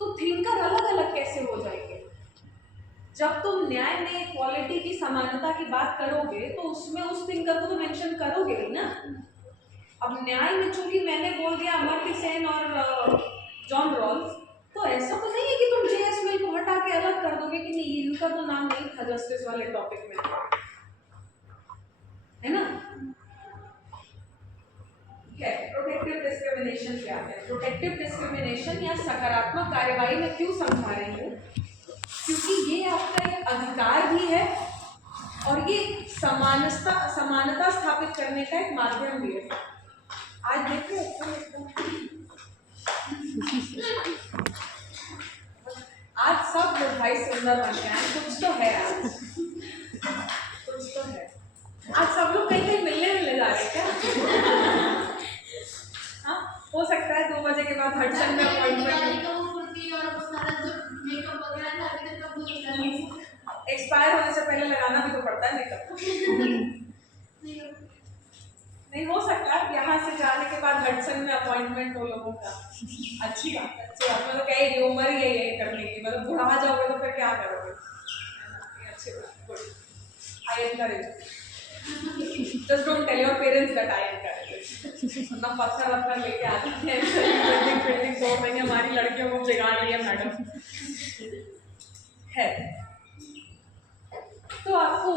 तो थिंकर अलग अलग कैसे हो जाएंगे? जब तुम न्याय में इक्वालिटी की, समानता की बात करोगे तो उसमें उस थिंकर को तो मेंशन करोगे ही ना। अब न्याय में चूंकि मैंने बोल दिया अमर्त्य सेन और जॉन रॉल्स, तो ऐसा तो नहीं है कि तुम जेएस मिल को हटा के अलग कर दोगे कि नहीं इनका तो नाम नहीं था जस्टिस वाले टॉपिक में, है ना। प्रोटेक्टिव डिस्क्रिमिनेशन क्या है? प्रोटेक्टिव डिस्क्रिमिनेशन या सकारात्मक कार्यवाही में क्यों समझा रही हूँ, क्योंकि ये आपका एक अधिकार भी है और ये समानता स्थापित करने का एक माध्यम भी है। आज देखिए आज सब लोग भाई सुंदर बन गए हैं, कुछ तो है आज, कुछ तो है। आज सब लोग कहीं कहीं मिलने जा रहे हैं क्या? हाँ, हो सकता है 2 बजे के बाद हडसन में अपॉइंटमेंट एक्सपायर होने से पहले लगाना भी तो पड़ता है मेकअप। नहीं हो सकता यहाँ से जाने के बाद हडसन में अपॉइंटमेंट हो लोगों का। अच्छी बात है, अच्छी बात। मतलब क्या ही उम्र ही है ये करने की, मतलब बुढ़ा जाओगे तो फिर क्या करोगे? अच्छी बात, good. I encourage. Just don't tell your parents that I encourage it. ना पत्थर वत्थर लेके आते हैं बिल्डिंग 2 महीने हमारी लड़कियों को बिगाड़ रही है मैडम है। तो आपको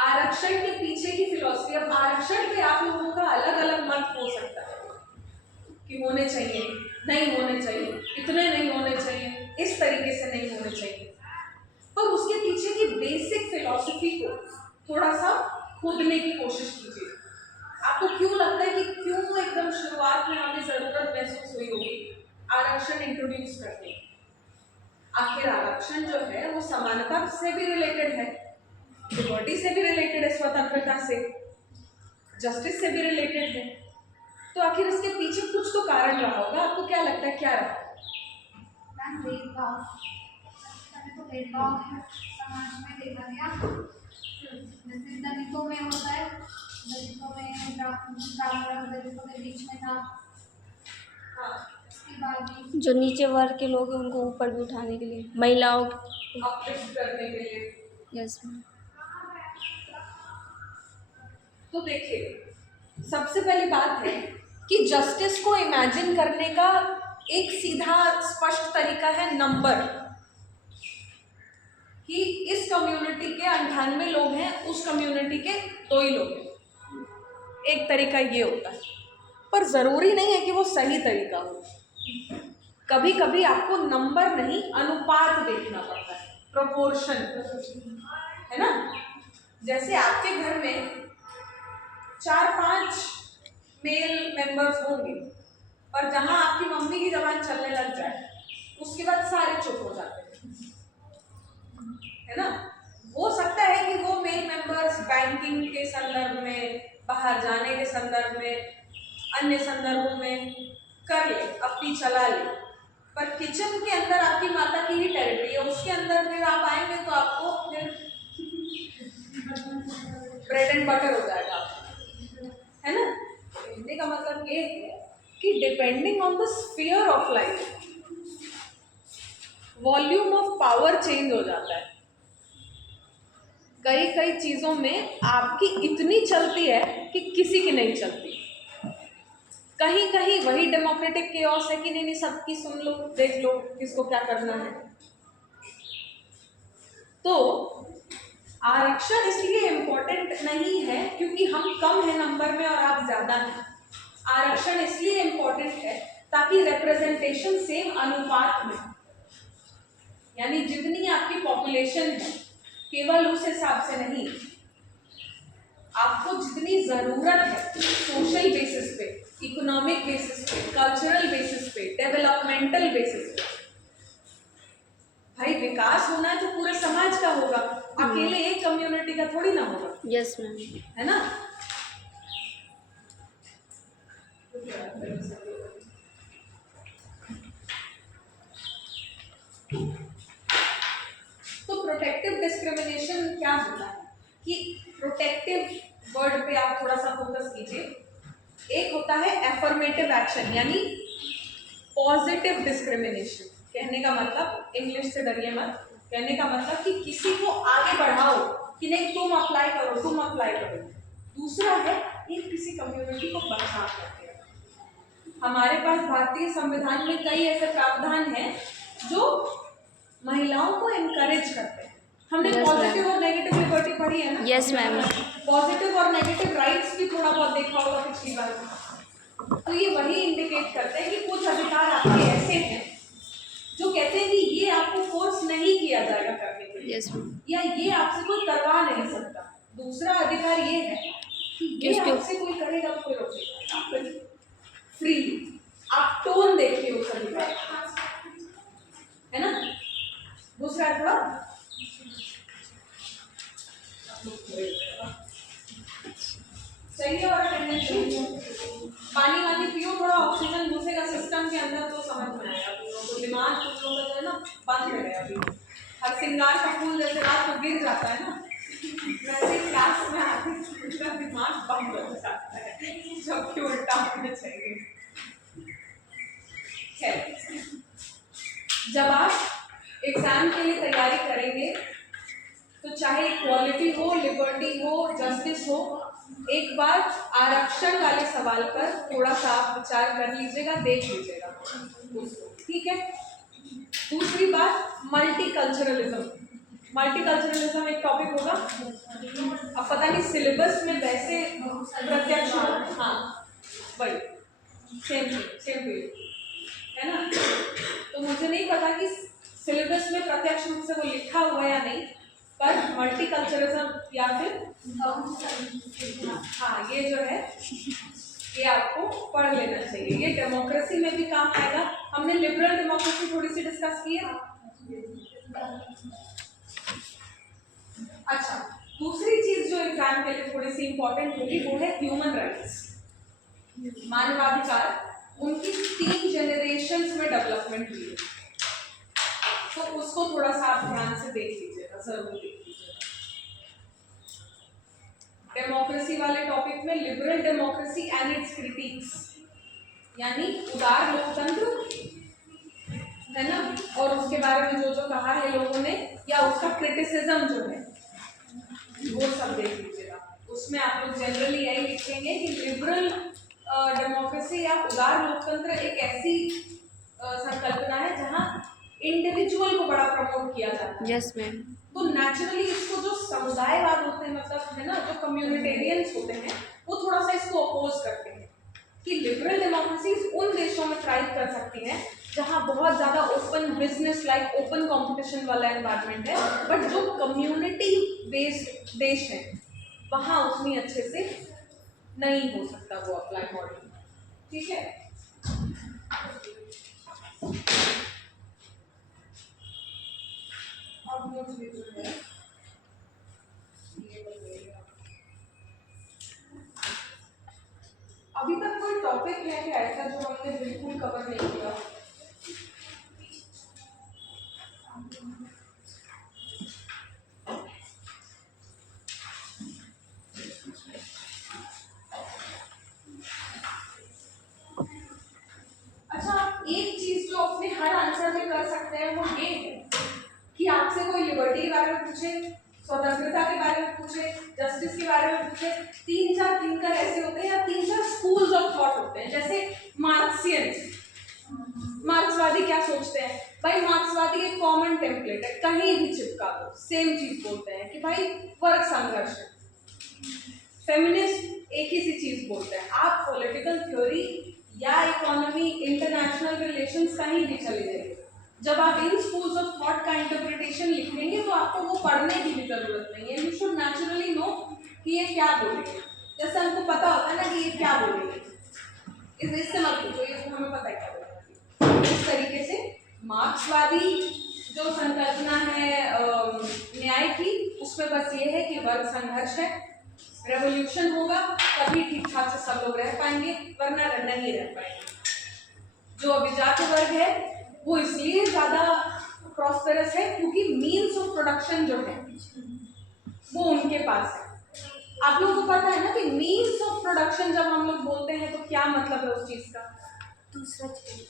आरक्षण के पीछे की फिलॉसफी, अब आरक्षण पे आप लोगों का अलग अलग मत हो सकता है कि होने चाहिए, नहीं होने चाहिए, इतने नहीं होने चाहिए, इस तरीके से नहीं होने चाहिए, पर उसके पीछे की बेसिक फिलॉसफी को थोड़ा सा खोदने की कोशिश कीजिए। आपको क्यों लगता है कि क्यों एकदम शुरुआत में हमें जरूरत महसूस हुई होगी आरक्षण इंट्रोड्यूस करने? आखिर आरक्षण जो है वो समानता से भी रिलेटेड है, लिबर्टी से भी रिलेटेड है, स्वतंत्रता से, जस्टिस से भी रिलेटेड है। तो आखिर इसके पीछे कुछ तो कारण रहा होगा। आपको क्या लगता है क्या रहा? भेदभाव समाज में देखा गया, जैसे दलितों में होता है, दलितों में दलितों के बीच में था। जो नीचे वर्ग के लोग हैं उनको ऊपर भी उठाने के लिए, महिलाओं अपलिफ्ट करने के लिए। Yes ma'am. तो देखिए सबसे पहली बात है कि जस्टिस को इमेजिन करने का एक सीधा स्पष्ट तरीका है नंबर, कि इस कम्युनिटी के 98 लोग हैं, उस कम्युनिटी के 2 ही लोग हैं। एक तरीका ये होता है, पर जरूरी नहीं है कि वो सही तरीका हो। कभी कभी आपको नंबर नहीं अनुपात देखना पड़ता है, प्रोपोर्शन, है ना। जैसे आपके घर में 4-5 मेल मेंबर्स होंगे, पर जहां आपकी मम्मी की जबान चलने लग जाए उसके बाद सारे चुप हो जाते हैं, है ना। हो सकता है कि वो मेल मेंबर्स बैंकिंग के संदर्भ में, बाहर जाने के संदर्भ में, अन्य संदर्भों में कर ले, अपनी चला ले, पर किचन के अंदर आपकी माता की ही टेरिटरी है, उसके अंदर फिर आप आएंगे तो आपको फिर ब्रेड एंड बटर हो जाएगा, है ना। कहने का मतलब ये है कि depending on the sphere of life volume of power change हो जाता है। कई कई चीजों में आपकी इतनी चलती है कि किसी की नहीं चलती। कहीं कहीं वही डेमोक्रेटिक केओस है कि नहीं नहीं सबकी सुन लो, देख लो किसको क्या करना है। तो आरक्षण इसलिए इम्पोर्टेंट नहीं है क्योंकि हम कम है नंबर में और आप ज्यादा हैं। आरक्षण इसलिए इम्पोर्टेंट है ताकि रिप्रेजेंटेशन सेम अनुपात में, यानी जितनी आपकी पॉपुलेशन है केवल उस हिसाब से नहीं, आपको जितनी जरूरत है सोशल बेसिस पे, इकोनॉमिक बेसिस पे, कल्चरल बेसिस पे, डेवलपमेंटल बेसिस पे। भाई विकास होना है तो पूरे समाज का होगा, अकेले एक कम्युनिटी का थोड़ी ना होगा। यस मैम, है ना। तो प्रोटेक्टिव डिस्क्रिमिनेशन क्या होता है कि प्रोटेक्टिव वर्ड पे आप थोड़ा सा फोकस कीजिए। एक होता है एफर्मेटिव एक्शन यानी पॉजिटिव डिस्क्रिमिनेशन, कहने का मतलब, इंग्लिश से डरिए मत, कहने का मतलब कि किसी को आगे बढ़ाओ कि नहीं तुम अप्लाई करो, तुम अप्लाई करो। दूसरा है एक किसी कम्युनिटी को बचा करके रखो। हमारे पास भारतीय संविधान में कई ऐसे प्रावधान हैं जो महिलाओं को एनकरेज करते हैं। हमने Yes, पॉजिटिव और नेगेटिव लिबर्टी पढ़ी है ना? Yes, ma'am. पॉजिटिव और नेगेटिव राइट्स भी थोड़ा बहुत देखा होगा पिछली बार। तो ये वही इंडिकेट करते हैं कि कुछ अधिकार आपके ऐसे हैं जो कहते हैं कि ये आपको फोर्स नहीं किया जाएगा करने के लिए, Yes, ma'am. या ये आपसे कोई करवा नहीं सकता। दूसरा अधिकार ये है कि ये किसके- आपसे कोई करेगा तो कोई रोकेगा, आप करिए फ्री। आप टोन देखिए उस अधिकार, है ना? दूसरा थोड़ा सही है। और पानी वानी पियो, थोड़ा ऑक्सीजन घुसेगा सिस्टम के अंदर तो समझ में आएगा। तो दिमाग कुछ लोगों का जो है ना बंद है अभी। हर श्रृंगार का फूल जैसे रात को गिर जाता है ना, वैसे क्लास में आके उसका दिमाग बंद हो जाता है, जबकि उल्टा होना चाहिए। जब आप एग्जाम के लिए तैयारी करेंगे तो चाहे इक्वालिटी हो, लिबर्टी हो, जस्टिस हो, एक बार आरक्षण वाले सवाल पर थोड़ा सा आप विचार कर लीजिएगा, देख लीजिएगा, ठीक है? दूसरी बात मल्टीकल्चरलिज्म। मल्टीकल्चरलिज्म एक टॉपिक होगा, अब पता नहीं सिलेबस में वैसे प्रत्यक्ष, हाँ वही सेम है ना? तो मुझे नहीं पता कि सिलेबस में प्रत्यक्ष रूप से वो लिखा हुआ है या नहीं, पर मल्टीकल्चरलिज्म या फिर हाँ ये जो है ये आपको पढ़ लेना चाहिए। ये डेमोक्रेसी में भी काम आएगा। हमने लिबरल डेमोक्रेसी थोड़ी सी डिस्कस की है। अच्छा, दूसरी चीज जो एग्जाम के लिए थोड़ी सी इंपॉर्टेंट होगी वो है ह्यूमन राइट्स, मानवाधिकार। उनकी 3 जनरेशंस में डेवलपमेंट हुई है, तो उसको थोड़ा सा आप ध्यान से देख लीजिएगा, जरूर देख लीजिएगा। डेमोक्रेसी वाले टॉपिक में liberal democracy and it's critics, यानी उदार लोकतंत्र है ना, और उसके बारे में जो जो कहा है लोगों ने या उसका क्रिटिसिज्म जो है वो सब देख लीजिएगा। उसमें आप लोग जनरली यही लिखेंगे कि लिबरल डेमोक्रेसी या उदार लोकतंत्र एक ऐसी संकल्पना है जहां इंडिविजुअल को बड़ा प्रमोट किया जाता है। Yes ma'am. तो नेचुरली इसको जो समुदायवाद होते हैं, मतलब है ना, जो कम्युनिटेरियंस होते हैं, वो थोड़ा सा इसको अपोज करते हैं कि लिबरल डेमोक्रेसीज उन देशों में थ्राइव कर सकती हैं जहां बहुत ज़्यादा open business like open competition वाला एनवायरनमेंट है, बट जो कम्युनिटी बेस्ड देश है वहाँ उतनी अच्छे से नहीं हो सकता वो अप्लाई मॉडल, ठीक है? अब मुझे जो है अभी तक कोई टॉपिक है क्या ऐसा जो हमने बिल्कुल कवर नहीं किया? अच्छा, आप एक चीज जो अपने हर आंसर में कर सकते हैं वो ये है कि आपसे कोई लिबर्टी के बारे में पूछे, स्वतंत्रता के बारे में पूछे, जस्टिस के बारे में पूछे, 3-4 थिंकर ऐसे होते हैं या 3-4 स्कूल्स ऑफ थॉट होते हैं, जैसे मार्क्सियन। मार्क्सवादी क्या सोचते हैं भाई? मार्क्सवादी एक कॉमन टेम्पलेट है, कहीं भी चिपका दो सेम चीज बोलते हैं कि भाई वर्ग संघर्ष है। फेमिनिस्ट एक ही सी चीज बोलते हैं। आप पॉलिटिकल थ्योरी या इकोनॉमी, इंटरनेशनल रिलेशंस कहीं भी चले जाइए, जब आप इन स्कूल्स ऑफ थॉट का इंटरप्रिटेशन लिखेंगे तो आपको वो पढ़ने की भी जरूरत नहीं है। यू शुड नेचुरली नो कि ये क्या बोलेंगे, जैसे हमको पता होता है ना कि ये क्या बोलेंगे, इससे मत पूछो, ये तो हमें पता है क्या बोलेंगे। इस तरीके से मार्क्सवादी जो संकल्पना है न्याय की, उसमें बस ये है कि वर्ग संघर्ष है, रेवोल्यूशन होगा तभी ठीक ठाक से सब लोग रह पाएंगे, वरना नहीं रह पाएंगे। जो अभिजात वर्ग है वो इसलिए ज्यादा प्रॉस्पेरस है क्योंकि मीन्स ऑफ प्रोडक्शन जो है वो उनके पास है। आप लोगों को पता है ना कि मीन्स ऑफ प्रोडक्शन जब हम लोग बोलते हैं तो क्या मतलब है उस चीज का? दूसरा चीज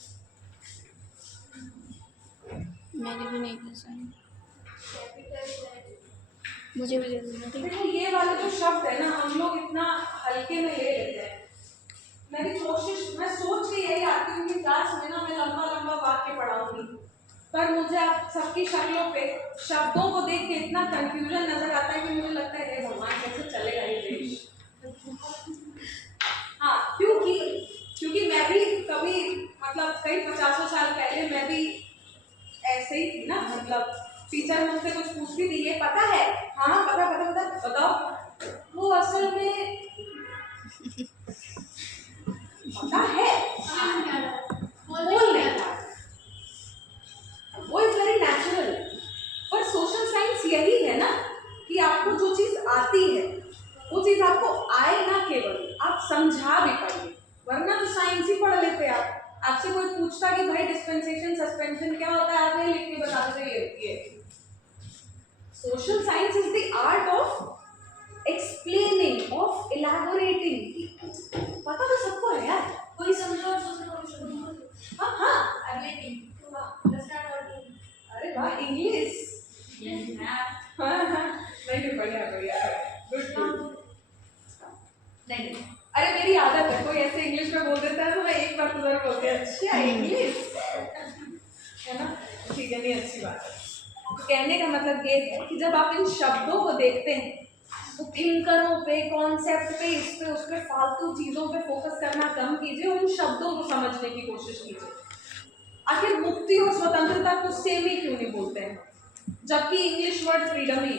मैंने भी नहीं पहचानी। मुझे भी जरूरत है। देखो ये वाले जो शब्द है ना हम लोग इतना हल्के में ले लेते हैं। मैं सोच के यही आती हूँ कि क्लास में ना मैं लंबा लंबा वाक्य पढ़ाऊंगी, पर मुझे आप सबकी शक्लों पे शब्दों को देख के इतना कंफ्यूजन नजर आता है कि मुझे लगता है हे भगवान कैसे चलेगा ये देश। हाँ, क्योंकि मैं भी कभी मतलब कई 50 साल पहले मैं भी ऐसे ही थी ना, मतलब टीचर मुझसे कुछ पूछती थी ये पता है, हाँ पता बताओ, वो असल में पता है बोल नहीं था, वो इज वेरी नेचुरल। पर सोशल साइंस यही है ना कि आपको जो चीज आती है वो चीज आपको आए ना, केवल आप समझा भी पाइए, वरना तो साइंस ही पढ़ लेते आप। आपसे कोई पूछता कि भाई डिस्पेंसेशन सस्पेंशन क्या होता है, आप ये लिख के बता देते ये। Social science is the art of explaining, of elaborating. पता तो सबको है यार, कोई समझो और दूसरे को भी समझो। हाँ अरे वाह इंग्लिश, नहीं बढ़िया गुड। नहीं अरे मेरी आदत है, कोई ऐसे इंग्लिश में बोल देता है तो मैं एक बार तो जरूर बोलती हूँ अच्छा इंग्लिश है ना, ठीक है, नहीं अच्छी बात है। तो कहने का मतलब ये है कि जब आप इन शब्दों को देखते हैं तो थिंकरों पे, कॉन्सेप्ट पे, इस पे उस पे फालतू चीजों पे फोकस करना कम कीजिए, उन शब्दों को समझने की कोशिश कीजिए। आखिर मुक्ति और स्वतंत्रता को सेम ही क्यों नहीं बोलते हैं, जबकि इंग्लिश वर्ड फ्रीडम ही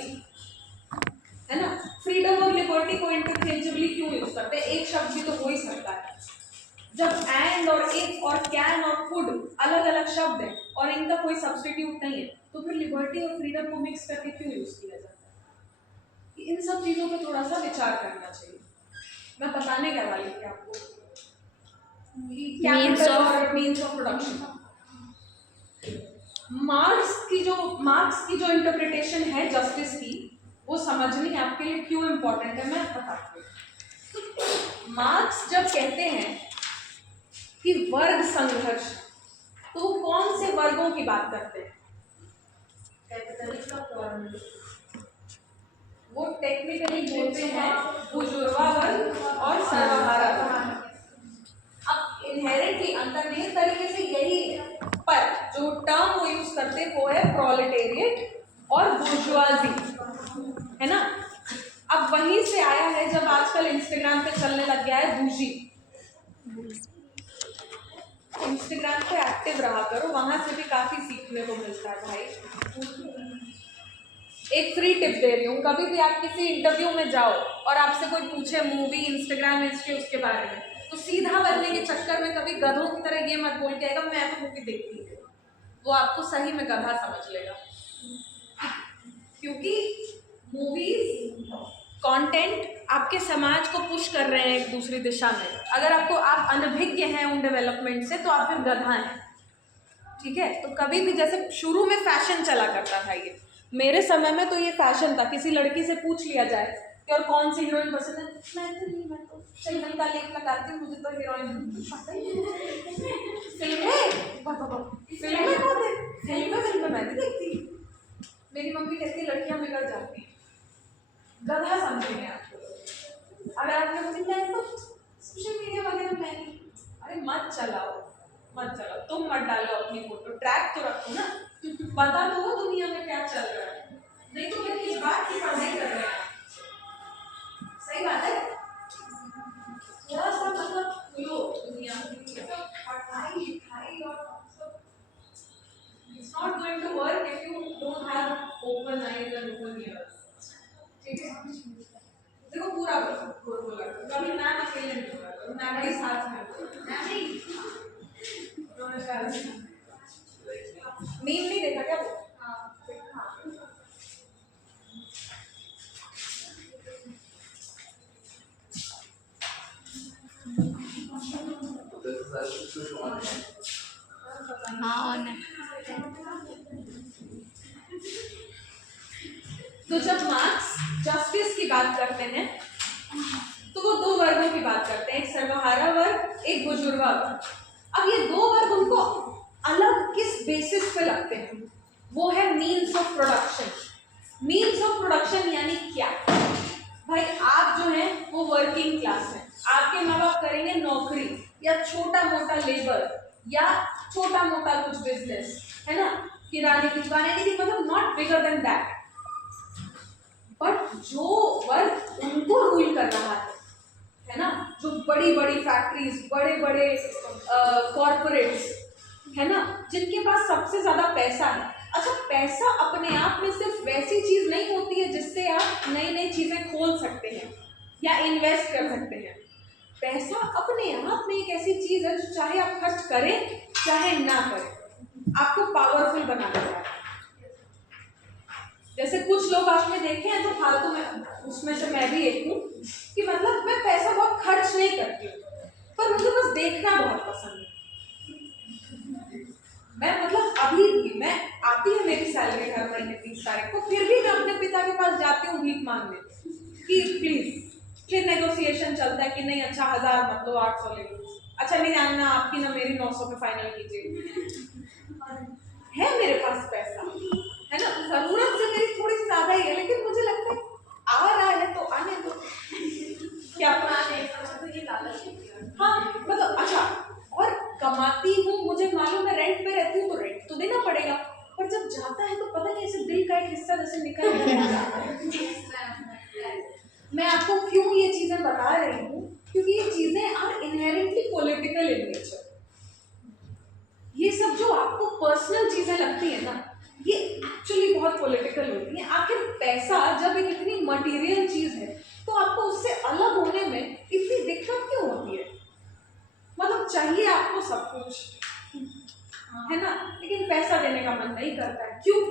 है ना। फ्रीडम और लिबर्टी को इंटरचेंजेबली क्यों यूज करते हैं, एक शब्द भी तो हो ही सकता है। जब एंड और इफ और कैन और कुड अलग अलग शब्द हैं और इनका कोई सब्स्टिट्यूट नहीं है, तो फिर लिबर्टी और फ्रीडम को मिक्स करके क्यों यूज किया जाता है। इन सब चीजों पे थोड़ा सा विचार करना चाहिए। मैं बताने क्या वाली थी आपको, कैपिटल और मीन्स ऑफ प्रोडक्शन। मार्क्स की जो इंटरप्रिटेशन है जस्टिस की, वो समझनी आपके लिए क्यों इम्पोर्टेंट है मैं बताती हूँ। मार्क्स जब कहते हैं कि वर्ग संघर्ष, तो वो कौन से वर्गों की बात करते हैं, कैपिटलिस्ट और वो टेक्निकली बोलते हैं बुर्जुआ वर्ग और सर्वहारा वर्ग। अब इनहेरेंटली अंतर्निहित तरीके से यही है, पर जो टर्म वो यूज करते हैं वो है प्रोलेटेरिएट और बुर्जुआजी, है ना। अब वहीं से आया है जब आजकल इंस्टाग्राम पे चलने लग गया है बूजी। इंस्टाग्राम पे एक्टिव रहा करो, वहां से भी काफी सीखने को मिलता है भाई। एक फ्री टिप दे रही हूँ, कभी भी आप किसी इंटरव्यू में जाओ और आपसे कोई पूछे मूवी, इंस्टाग्राम, उसके बारे में, तो सीधा बनने के चक्कर में कभी गधों की तरह ये मत बोल के आएगा मैं तो मूवी देखती हूँ, वो आपको सही में गधा समझ लेगा। क्योंकि मूवीज कंटेंट आपके समाज को पुश कर रहे हैं एक दूसरी दिशा में। अगर आप अनभिज्ञ हैं उन डेवलपमेंट से तो आप फिर गधा हैं, ठीक है। तो कभी भी जैसे शुरू में फैशन चला करता था, ये मेरे समय में तो ये फैशन था, किसी लड़की से पूछ लिया जाए कि और कौन सी हीरोइन पसंद है, मैं तो चंदन का लेप लगाती हूँ, मुझे तो हीरोइन पता ही नहीं। फिल्में मैं नहीं देखती। मेरी मम्मी कहती है लड़कियां बिगड़ जाती हैं, गधा समझेंगे आपको। अगर आपने बोला तो सोशल मीडिया वगैरह मैं नहीं, अरे मत चलाओ, तुम मत डालो अपनी फोटो, ट्रैक तो रखो ना, बता दो दुनिया में क्या चल रहा है, नहीं तो फिर किस बात की पढ़ाई कर रहे हैं। सही बात है, थोड़ा सा मतलब खुलो दुनिया में, पढ़ाई लिखाई और it's not going to work if you don't have open eyes and open ears, ठीक है। देखो पूरा बोला कभी ना अकेले नहीं होगा, ना भाई साथ में ना नहीं मीम नहीं देखा क्या वो? तो जब मार्क्स जस्टिस की बात करते हैं तो वो दो वर्गों की बात करते हैं, एक सर्वहारा वर्ग, एक बुजुर्गा वर्ग। अब ये दो वर्ग उनको अलग किस बेसिस पे लगते हैं, वो है means of production. Means of production यानी क्या? भाई आप जो है वो वर्किंग क्लास है, आपके माँ बाप करेंगे नौकरी या छोटा मोटा लेबर या छोटा मोटा कुछ बिजनेस, है ना, किराने की दुकान, एनीथिंग, मतलब not bigger than that. But जो वर्क उनको रूल कर रहा है ना, जो बड़ी बड़ी फैक्ट्रीज, बड़े बड़े कॉर्पोरेट्स, है ना, जिनके पास सबसे ज्यादा पैसा है। अच्छा, पैसा अपने आप में सिर्फ वैसी चीज नहीं होती है जिससे आप नई नई चीजें खोल सकते हैं या इन्वेस्ट कर सकते हैं। पैसा अपने आप में एक ऐसी चीज है जो चाहे आप खर्च करें चाहे ना करें, आपको पावरफुल बना देता है। जैसे कुछ लोग आपने देखे हैं तो फालतू में, उसमें से मैं भी एक हूँ, कि मतलब मैं पैसा बहुत खर्च नहीं करती हूँ, पर मुझे बस देखना बहुत पसंद है। मैं मतलब अभी भी मैं आती है मेरी सैलरी हर महीने 30 तारीख को, फिर भी मैं अपने पिता के पास जाती हूँ भीख मांगने कि प्लीज। फिर नेगोशिएशन चलता है कि नहीं अच्छा 1000 मत लो, 800 ले लो। अच्छा नहीं जानना आपकी ना मेरी 900 पे फाइनल कीजिए। है मेरे पास पैसा, है ना, जरूरत से मेरी थोड़ी सी ज्यादा ही है, लेकिन मुझे लगता है आ रहा है तो आने दो। क्या तो ये लालच है। हाँ मतलब अच्छा, और कमाती हूँ, मुझे मालूम है रेंट पे रहती हूँ तो रेंट तो देना पड़ेगा, पर जब जाता है तो पता नहीं ऐसे दिल का एक हिस्सा जैसे निकल जाता है। मैं आपको क्यों ये चीजें बता रही हूँ, क्योंकि ये चीजें are inherently political in nature. ये सब जो आपको पर्सनल चीजें लगती है ना, ये एक्चुअली बहुत पॉलिटिकल होती है। आखिर पैसा जब एक इतनी मटेरियल चीज है तो आपको उससे अलग होने में इतनी दिक्कत क्यों होती है? मतलब चाहिए आपको सब कुछ, है ना, लेकिन पैसा देने का मन नहीं करता है। क्यों?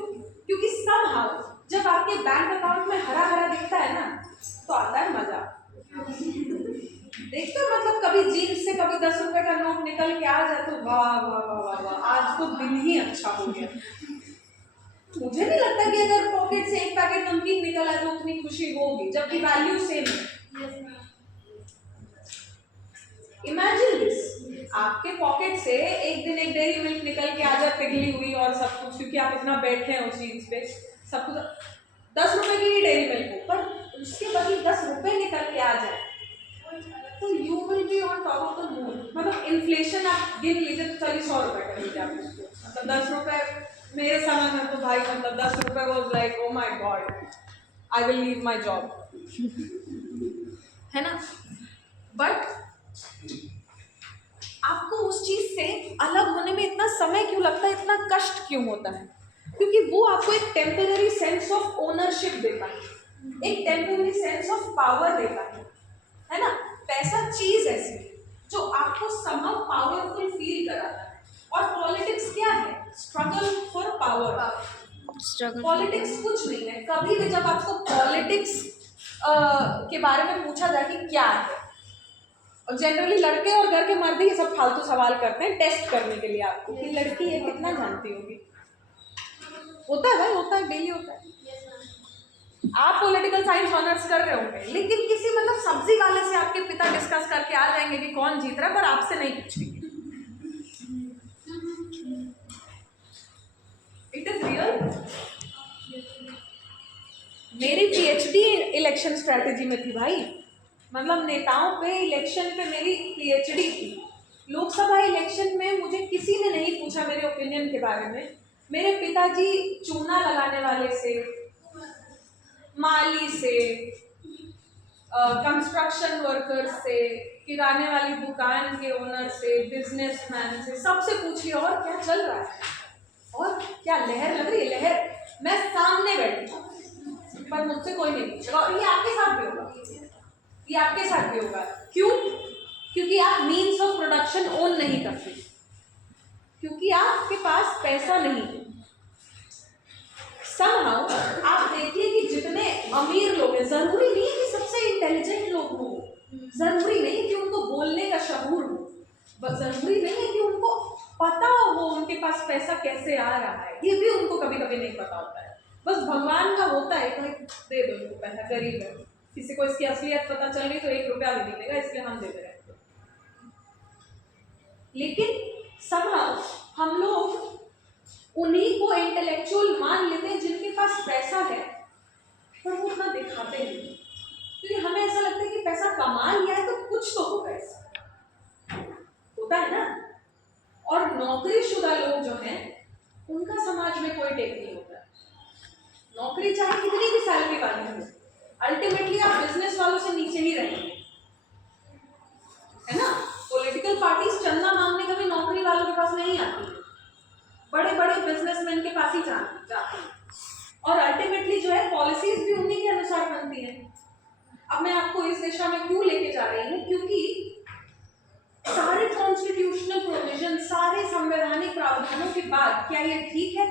क्योंकि somehow जब आपके बैंक अकाउंट में हरा हरा दिखता है ना, तो आता है मजा। देखते हो, मतलब कभी जीन्स से कभी 10 रुपए का नोट निकल के आ जाए तो वाह वाह वाह वाह वाह, आज तो दिन ही अच्छा हो गया। मुझे नहीं लगता कि अगर पॉकेट से एक पैकेट नमकीन निकल आए तो उतनी खुशी होगी, जबकि वैल्यू सेम है। इमेजिन दिस, आपके पॉकेट से एक दिन एक डेयरी मिल्क निकल के आ जाए पिघली हुई और सब कुछ, क्योंकि आप इतना बैठे हैं उस चीज पे, सब कुछ 10 रुपए की ही डेयरी मिल्क हो, पर उसके बदले 10 रुपए निकल के आ जाए तो you will be on top of the moon. मतलब इन्फ्लेशन आप गिन लीजिए तो चलिए 100 रुपए कर लीजिए आप उसको, मतलब 10 रुपए मेरे समय में तो भाई मतलब 10 रुपए was like oh my God, I will leave my job, है ना। बट आपको उस चीज से अलग होने में इतना समय क्यों लगता है, इतना कष्ट क्यों होता है? क्योंकि वो आपको एक टेम्पररी सेंस ऑफ ओनरशिप देता है, एक टेम्पररी सेंस ऑफ पावर देता है ना। पैसा चीज ऐसी जो आपको समहाउ पावरफुल फील कराता है। और पॉलिटिक्स क्या है? Struggle for power. पॉलिटिक्स कुछ नहीं है। कभी भी जब आपको पॉलिटिक्स के बारे में पूछा जाए कि क्या है, और जनरली लड़के और घर के मर्द ही सब फालतू सवाल करते हैं टेस्ट करने के लिए आपको कि लड़की ये कितना जानती होगी। होता है भाई, होता है, डेली होता है। आप पॉलिटिकल साइंस ऑनर्स कर रहे होंगे, लेकिन किसी मतलब सब्जी वाले से आपके पिता डिस्कस करके आ जाएंगे कि कौन जीत रहा है, पर आपसे नहीं पूछेंगे। It is real. मेरी पीएचडी इलेक्शन स्ट्रेटेजी में थी भाई, मतलब नेताओं पे इलेक्शन पे मेरी पीएचडी थी। लोकसभा इलेक्शन में मुझे किसी ने नहीं पूछा मेरे ओपिनियन के बारे में। मेरे पिताजी चूना लगाने वाले से, माली से, कंस्ट्रक्शन वर्कर से, किराने वाली दुकान के ओनर से, बिजनेसमैन से, सबसे पूछिए और क्या चल रहा है, और क्या लहर लग रही है। लहर, मैं सामने बैठी पर मुझसे कोई नहीं पूछेगा। और ये आपके साथ भी होगा, ये आपके साथ भी होगा। क्यों? क्योंकि आप मीन्स ऑफ प्रोडक्शन ओन नहीं करते, क्योंकि आपके पास पैसा नहीं है। somehow आप देखिए कि जितने अमीर लोग हैं, जरूरी नहीं है कि सबसे इंटेलिजेंट लोग हो, जरूरी नहीं है कि उनको बोलने का शऊर हो, जरूरी नहीं है कि उनको पता हो उनके पास पैसा कैसे आ रहा है, ये भी उनको कभी कभी नहीं पता होता है। बस भगवान का होता है कि दे दो इनको पैसा, गरीब है, किसी को इसकी असलियत पता चल रही तो 1 रुपया भी नहीं देगा, इसलिए हम देते रहते हैं। लेकिन somehow हम लोग उन्हीं को इंटेलेक्चुअल मान लेते हैं जिनके पास पैसा है, पर वो उतना दिखाते नहीं, क्योंकि हमें ऐसा लगता है कि पैसा कमा लिया है तो कुछ तो होगा ऐसा, होता है ना। और नौकरीशुदा लोग जो हैं उनका समाज में कोई टेक नहीं होता। नौकरी चाहे कितनी भी सैलरी वाली हो, अल्टीमेटली आप बिजनेस वालों से नीचे ही रहेंगे, है ना। पॉलिटिकल पार्टीज चंदा मांगने कभी नौकरी वालों के पास नहीं आती, बड़े बड़े बिजनेसमैन के पास ही जाती हैं, और अल्टीमेटली जो है पॉलिसीज भी उन्हीं के अनुसार बनती हैं। अब मैं आपको इस दिशा में क्यों लेके जा रही हूँ, क्योंकि सारे कॉन्स्टिट्यूशनल प्रोविजन, सारे संवैधानिक प्रावधानों के बाद क्या ये ठीक है?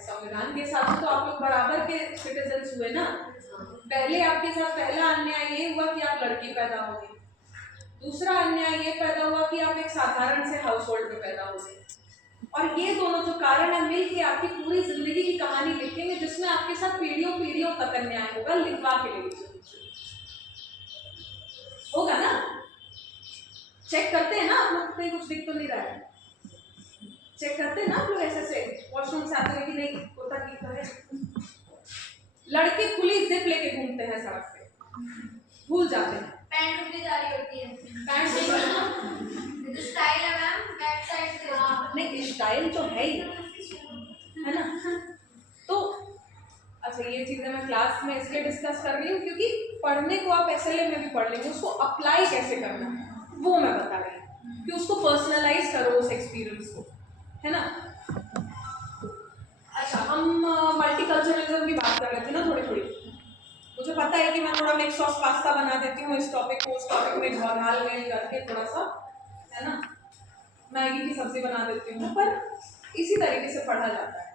संविधान के हिसाब से तो आप लोग बराबर के सिटीजन्स हुए ना। पहले आपके साथ पहला अन्याय ये हुआ कि आप लड़की पैदा हो गई, दूसरा अन्याय ये पैदा हुआ कि आप एक साधारण से हाउस होल्ड में पैदा हो गए, और ये दोनों जो कारण है मिल के आपकी पूरी जिंदगी की कहानी लिखेंगे, जिसमें आपके साथ पीढ़ियों पीढ़ियों तक अन्याय होगा। लिखवा के लिए होगा ना, चेक करते हैं ना आप लोग, कहीं कुछ दिख तो नहीं रहा है, चेक करते हैं ना आप लोग ऐसे से वॉशरूम से आते हैं कि नहीं कुर्ता ठीक तो है। लड़के खुली जिप लेके घूमते हैं सड़क पे, भूल जाते हैं, पैंट उतनी जा रही होती है, पैंट जो स्टाइल है मैम बैक साइड से, नहीं स्टाइल तो है ही, है ना। तो अच्छा ये चीज़ें मैं क्लास में इसलिए डिस्कस कर रही हूँ क्योंकि पढ़ने को आप SLA में भी पढ़ लेंगे, उसको अप्लाई कैसे करना है वो मैं बता रही हूँ, कि उसको पर्सनलाइज करो उस एक्सपीरियंस को, है ना। अच्छा हम मल्टीकल्चरलिज्म की बात कर रहे थे ना थोड़ी थोड़ी। मुझे पता है कि मैं थोड़ा मिक्स सॉस पास्ता बना देती हूँ इस टॉपिक को उस टॉपिक में घाल मेल करके थोड़ा सा, है ना, मैगी की सब्जी बना देती हूँ, पर इसी तरीके से पढ़ा जाता है,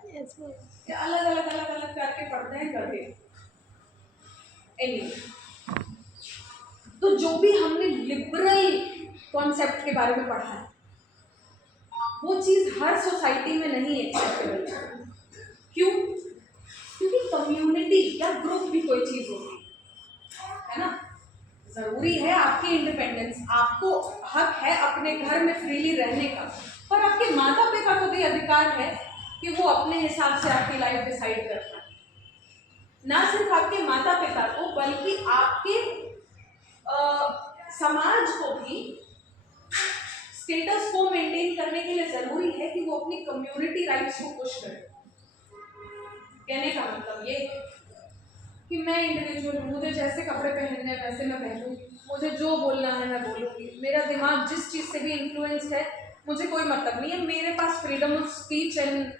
अलग अलग अलग अलग करके पढ़ते हैं करके। एनीवे, तो जो भी हमने लिबरल कॉन्सेप्ट के बारे में पढ़ा है वो चीज हर सोसाइटी में नहीं एक्सेप्टेबल है। क्यों? क्योंकि कम्युनिटी या ग्रुप भी कोई चीज होती है ना। जरूरी है आपकी इंडिपेंडेंस, आपको हक है अपने घर में फ्रीली रहने का, पर आपके माता पिता को भी अधिकार है कि वो अपने हिसाब से आपकी लाइफ डिसाइड कर पाए। ना सिर्फ आपके माता पिता को बल्कि आपके समाज को भी स्टेटस को मेंटेन करने के लिए जरूरी है कि वो अपनी कम्युनिटी राइट्स को पुश करे। कहने का मतलब ये कि मैं इंडिविजुअल हूँ, मुझे जैसे कपड़े पहनने हैं वैसे मैं पहनूंगी, मुझे जो बोलना है मैं बोलूँगी, मेरा दिमाग जिस चीज़ से भी इन्फ्लुएंस है मुझे कोई मतलब नहीं है, मेरे पास फ्रीडम ऑफ स्पीच एंड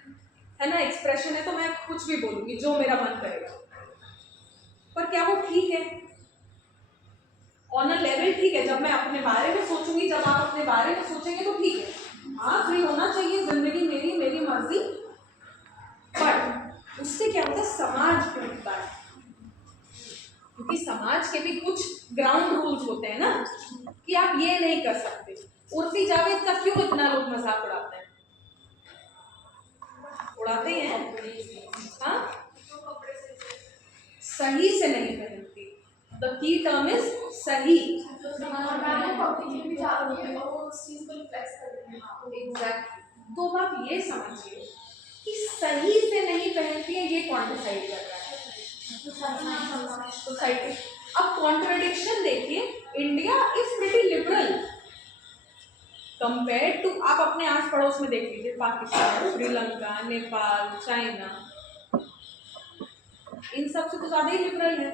है ना एक्सप्रेशन है, तो मैं कुछ भी बोलूँगी जो मेरा मन करेगा। पर क्या वो ठीक है? ऑन अ लेवल ठीक है, जब मैं अपने बारे में सोचूंगी, जब आप अपने बारे में सोचेंगे तो ठीक है, हाँ फ्री होना चाहिए, जिंदगी मेरी मर्जी। पर उससे क्या होता है, समाज टूटता है, क्योंकि समाज के भी कुछ ग्राउंड रूल्स होते हैं ना कि आप ये नहीं कर सकते। उर्फी जावेद का क्यों इतना लोग मजाक उड़ाते हैं? उड़ाते हैं, हाँ, सही से नहीं पहनती। द की टर्म इज सही। एग्जैक्टली, तो आप ये समझिए कि सही से नहीं पहनती है, ये कौन डिसाइड कर रहा है? सोसाइटी। अब कॉन्ट्रडिक्शन देखिए, India is pretty liberal compare to, आप अपने आस पड़ोस में देख लीजिए, पाकिस्तान, श्रीलंका, नेपाल, चाइना, इन सब से तो ज्यादा ही लिबरल है।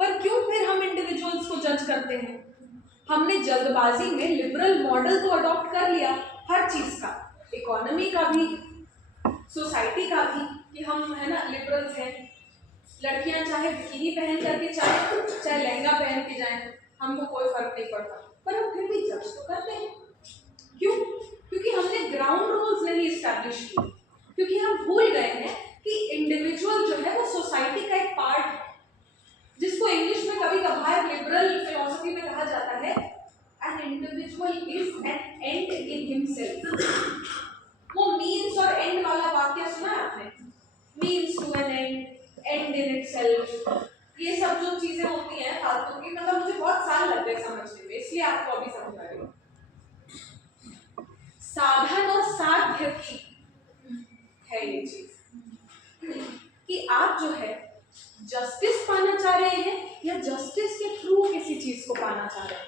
पर क्यों फिर हम इंडिविजुअल्स को जज करते हैं? हमने जल्दबाजी में लिबरल मॉडल तो अडॉप्ट कर लिया हर चीज का, इकोनॉमी का भी, सोसाइटी का भी, कि हम है ना लिबरल्स हैं। लड़कियां चाहे बिकिनी पहन करके चाहे लहंगा पहन के जाएं, हमको कोई फर्क नहीं पड़ता, पर हम फिर भी जज तो करते हैं। क्यों? क्योंकि हमने ग्राउंड रूल्स नहीं इस्टेब्लिश किए, क्योंकि हम भूल गए हैं कि इंडिविजुअल जो है वो सोसाइटी का एक पार्ट है, जिसको इंग्लिश में कभी कभार लिबरल फिलॉसफी में कहा जाता है an individual is an end in himself. वो मीन्स और एंड वाला वाक्य सुना है आपने? Means to an end in itself, ये सब जो चीजें होती हैं फालतू की, मतलब मुझे बहुत साल लग गए समझने में, इसलिए आपको अभी समझा रही हूँ। साधा सौभाग्य की है ये चीज कि आप जो है जस्टिस पाना चाह रहे हैं या जस्टिस के थ्रू किसी चीज को पाना चाह रहे हैं।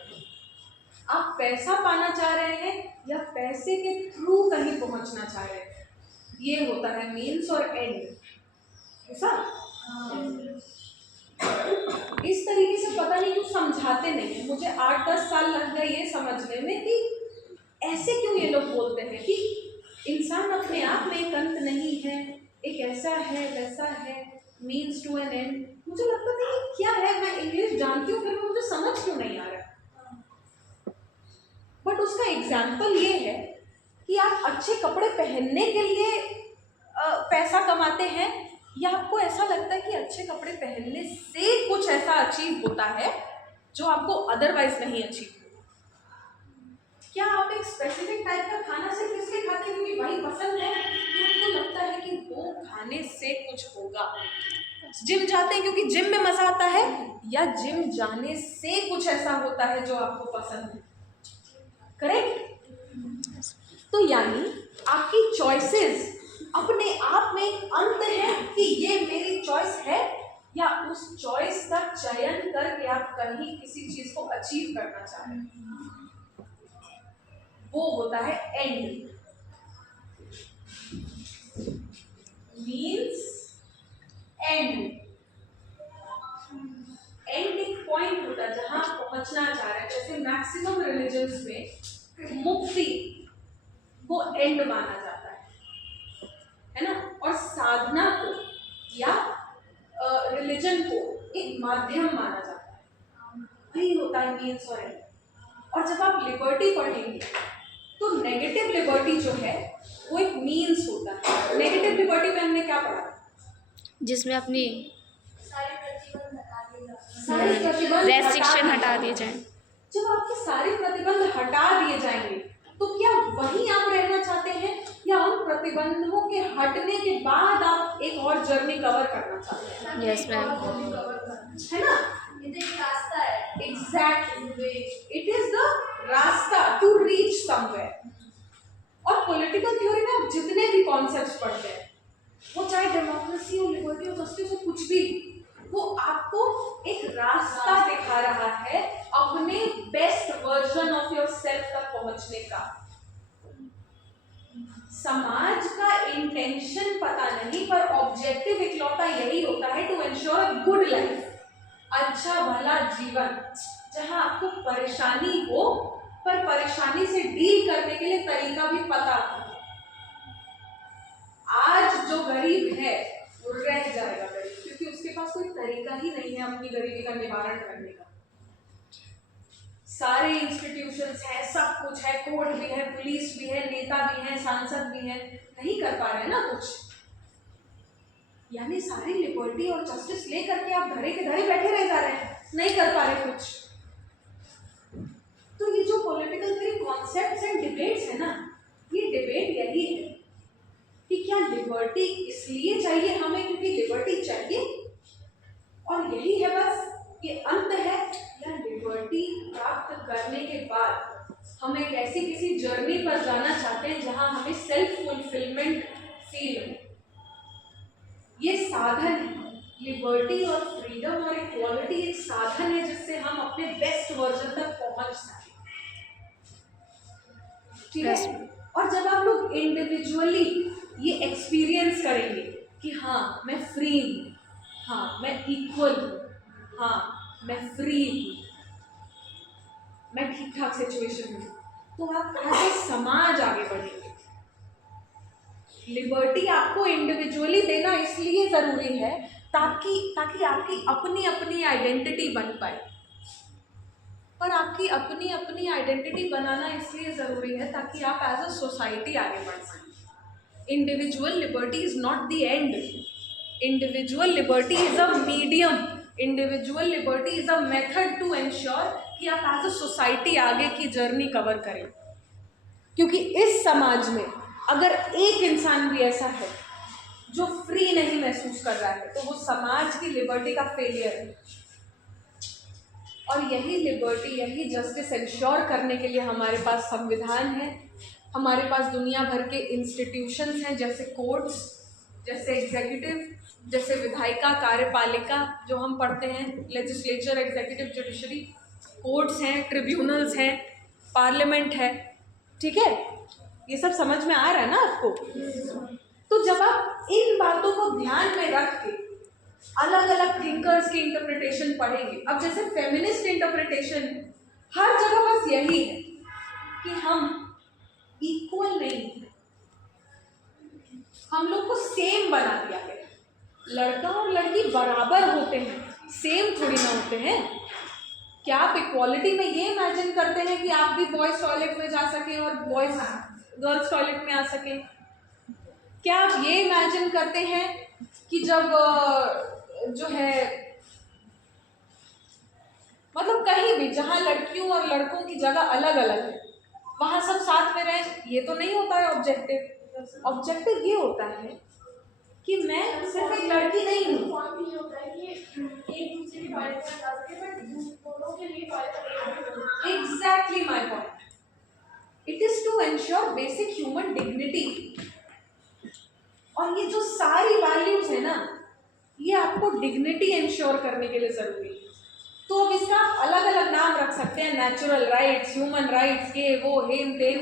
आप पैसा पाना चाह रहे हैं या पैसे के थ्रू कहीं पहुंचना चाह रहे हैं। ये होता है मीन्स और एंड, ऐसा इस तरीके से पता नहीं क्यों समझाते नहीं है। मुझे 8-10 साल लग गए ये समझने में कि ऐसे क्यों ये लोग बोलते हैं कि इंसान अपने आप में एक अंत नहीं है, एक ऐसा है वैसा है, मीन्स टू एन एंड। मुझे लगता था कि क्या है, मैं इंग्लिश जानती हूँ फिर भी मुझे समझ क्यों नहीं आ रहा। बट उसका एग्जाम्पल ये है कि आप अच्छे कपड़े पहनने के लिए पैसा कमाते हैं या आपको ऐसा लगता है कि अच्छे कपड़े पहनने से कुछ ऐसा अचीव होता है जो आपको अदरवाइज नहीं अचीव होता। क्या आप एक स्पेसिफिक टाइप का खाना सिर्फ इसलिए खाते हैं क्योंकि वही पसंद है, या आपको लगता है कि वो खाने से कुछ होगा? जिम जाते हैं क्योंकि जिम में मजा आता है, या जिम जाने से कुछ ऐसा होता है जो आपको पसंद है? करेक्ट। तो यानी आपकी चॉइसेस अपने आप में एक अंत है कि ये मेरी चॉइस है, या उस चॉइस का चयन करके आप कहीं किसी चीज को अचीव करना चाह रहे हैं, वो होता है एंड। Means and. एंड एक पॉइंट होता है जहां आप पहुंचना चाह रहे हैं। जैसे मैक्सिमम रिलीजन्स में मुक्ति को एंड माना जाता है ना, और साधना को या रिलीजन को एक माध्यम माना जाता है। वही होता है मीन्स और एंड। और जब आप लिबर्टी पढ़ेंगे तो नेगेटिव लिबर्टी जो है वो एक मीन्स होता है। नेगेटिव लिबर्टी में हमने क्या पढ़ा? जिसमें अपनी सारे प्रतिबंध रेस्ट्रिक्शन हटा दिए जाएं। जब आपके सारे प्रतिबंध हटा दिए जाएंगे तो क्या वहीं आप रहना चाहते हैं, या उन प्रतिबंधों के हटने के बाद आप एक और जर्नी कवर करना चाहते हैं? Yes ma'am. है ना, ये एक रास्ता है। एग्जैक्टली, इट इज द रास्ता टू रीच समवेयर। और पॉलिटिकल थ्योरी में आप जितने भी कॉन्सेप्ट्स पढ़ते हैं, वो चाहे डेमोक्रेसी हो, लिबर्टी हो, जस्टिस हो, कुछ भी, वो आपको एक रास्ता दिखा रहा है अपने best version of your self तक पहुंचने का। समाज का इंटेंशन पता नहीं, पर ऑब्जेक्टिव इकलौता यही होता है to ensure a good life, अच्छा भला जीवन, जहां आपको परेशानी हो पर परेशानी से डील करने के लिए तरीका भी पता हो। आज जो गरीब है वो रह जाएगा गरीब, क्योंकि उसके पास कोई तरीका ही नहीं है अपनी गरीबी का निवारण करने का। सारे इंस्टीट्यूशंस हैं, सब कुछ है, कोर्ट भी है, पुलिस भी है, नेता भी है, सांसद भी है, नहीं कर पा रहे ना कुछ। यानी सारी लिबर्टी और जस्टिस लेकर के आप धड़े के धड़े बैठे रह जा रहे हैं, नहीं कर पा रहे कुछ। तो ये जो political theory concepts and debates है ना, ये डिबेट यही है कि क्या लिबर्टी इसलिए चाहिए हमें क्योंकि लिबर्टी चाहिए और यही है बस, ये अंत है, या लिबर्टी प्राप्त करने के बाद हम एक ऐसी किसी जर्नी पर जाना चाहते हैं जहां हमें सेल्फ फुलफिलमेंट फील हो। ये साधन है, लिबर्टी और फ्रीडम और इक्वालिटी एक साधन है जिससे हम अपने बेस्ट वर्जन तक पहुंच सकें। ठीक है। और जब आप लोग इंडिविजुअली ये एक्सपीरियंस करेंगे कि हाँ मैं फ्री हूँ, हाँ मैं इक्वल हूँ, हाँ मैं फ्री हूँ, मैं ठीक ठाक सिचुएशन में हूँ, तो आप एज ए समाज आगे बढ़ेंगे। लिबर्टी आपको इंडिविजुअली देना इसलिए ज़रूरी है ताकि आपकी अपनी अपनी आइडेंटिटी बन पाए। पर आपकी अपनी अपनी आइडेंटिटी बनाना इसलिए ज़रूरी है ताकि आप एज अ सोसाइटी आगे बढ़ पाएँ। Individual liberty is not the end, individual liberty is a medium, individual liberty is a method to ensure कि आप एज अ सोसाइटी आगे की जर्नी कवर करें। क्योंकि इस समाज में अगर एक इंसान भी ऐसा है जो फ्री नहीं महसूस कर रहा है तो वो समाज की लिबर्टी का फेलियर है। और यही लिबर्टी, यही जस्टिस इंश्योर करने के लिए हमारे पास संविधान है, हमारे पास दुनिया भर के इंस्टीट्यूशंस हैं, जैसे कोर्ट्स, जैसे एग्जीक्यूटिव, जैसे विधायिका, कार्यपालिका जो हम पढ़ते हैं, लेजिस्लेचर, एग्जीक्यूटिव, जुडिशरी, कोर्ट्स हैं, ट्रिब्यूनल्स हैं, पार्लियामेंट है। ठीक है, ये सब समझ में आ रहा है ना आपको? तो जब आप इन बातों को ध्यान में रख के अलग अलग थिंकर्स की इंटरप्रिटेशन पढ़ेंगे, अब जैसे फेमिनिस्ट इंटरप्रिटेशन हर जगह बस यही है कि हम इक्वल नहीं है, हम लोग को सेम बना दिया गया। लड़का और लड़की बराबर होते हैं, सेम थोड़ी ना होते हैं। क्या आप इक्वालिटी में ये इमेजिन करते हैं कि आप भी बॉयज टॉयलेट में जा सके और बॉयज गर्ल्स टॉयलेट में आ सके? क्या आप ये इमेजिन करते हैं कि जब जो है मतलब कहीं भी जहाँ लड़कियों और लड़कों की जगह अलग अलग है वहाँ सब साथ में रहें? ये तो नहीं होता है ऑब्जेक्टिव। ऑब्जेक्टिव ये होता है कि मैं सिर्फ एक लड़की नहीं हूँ। Exactly my point. It is to ensure basic human dignity. और ये जो सारी वैल्यूज है ना, ये आपको डिग्निटी एंश्योर करने के लिए जरूरी है। तो अब इसका आप अलग अलग नाम रख सकते हैं, नेचुरल राइट्स, ह्यूमन राइट्स, ये वो हेम टेम,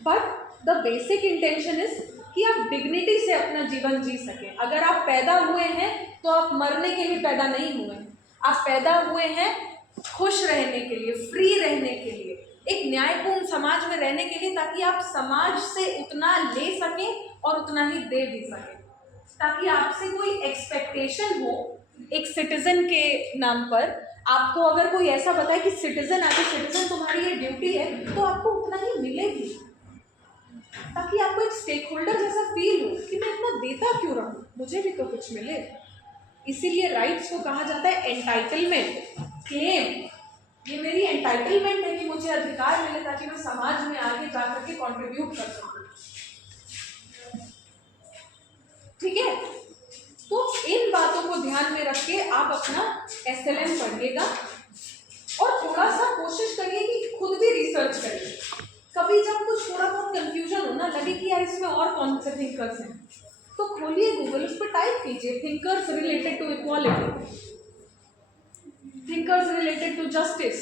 but the basic intention is कि आप डिग्निटी से अपना जीवन जी सकें। अगर आप पैदा हुए हैं तो आप मरने के लिए पैदा नहीं हुए हैं, आप पैदा हुए हैं खुश रहने के लिए, फ्री रहने के लिए, एक न्यायपूर्ण समाज में रहने के लिए, ताकि आप समाज से उतना ले सकें और उतना ही दे भी सकें, ताकि आपसे कोई एक्सपेक्टेशन हो एक सिटीजन के नाम पर। आपको अगर कोई ऐसा बताए कि सिटीजन एज ए सिटीजन तुम्हारी ये ड्यूटी है, तो आपको उतना ही मिलेगी, ताकि आपको एक स्टेक होल्डर जैसा फील हो कि मैं इतना देता क्यों रहूं, मुझे भी तो कुछ मिले। इसीलिए राइट्स को कहा जाता है एंटाइटलमेंट, क्लेम। ये मेरी एंटाइटलमेंट है कि मुझे अधिकार मिले ताकि मैं समाज में आगे जाकर के कॉन्ट्रीब्यूट कर सकूं। ठीक है, तो इन बातों को ध्यान में रख के आप अपना SLM पढ़िएगा और थोड़ा सा कोशिश करिए कि खुद भी रिसर्च करिए। कभी जब कुछ थोड़ा बहुत कंफ्यूजन हो ना, लगे कि यार इसमें और कौन से थिंकर्स हैं, तो खोलिए गूगल, उस पर टाइप कीजिए thinkers related to equality, thinkers related to justice,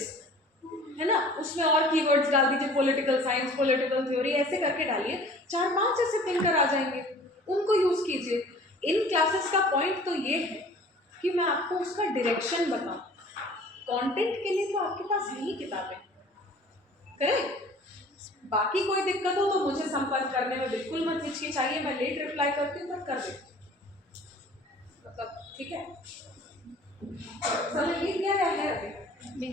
है ना, उसमें और कीवर्ड्स डाल दीजिए, पॉलिटिकल साइंस, पॉलिटिकल थ्योरी, ऐसे करके डालिए, 4-5 ऐसे थिंकर आ जाएंगे, उनको यूज कीजिए। इन क्लासेस का पॉइंट तो ये है कि मैं आपको उसका डायरेक्शन बताऊं। कंटेंट के लिए तो आपके पास यही किताबें, करेक्ट? बाकी कोई दिक्कत हो तो मुझे संपर्क करने में बिल्कुल मत हिचकिचाइए, मैं लेट रिप्लाई करती हूँ, पर कर देती मतलब, ठीक है? चलो, ये क्या है अभी?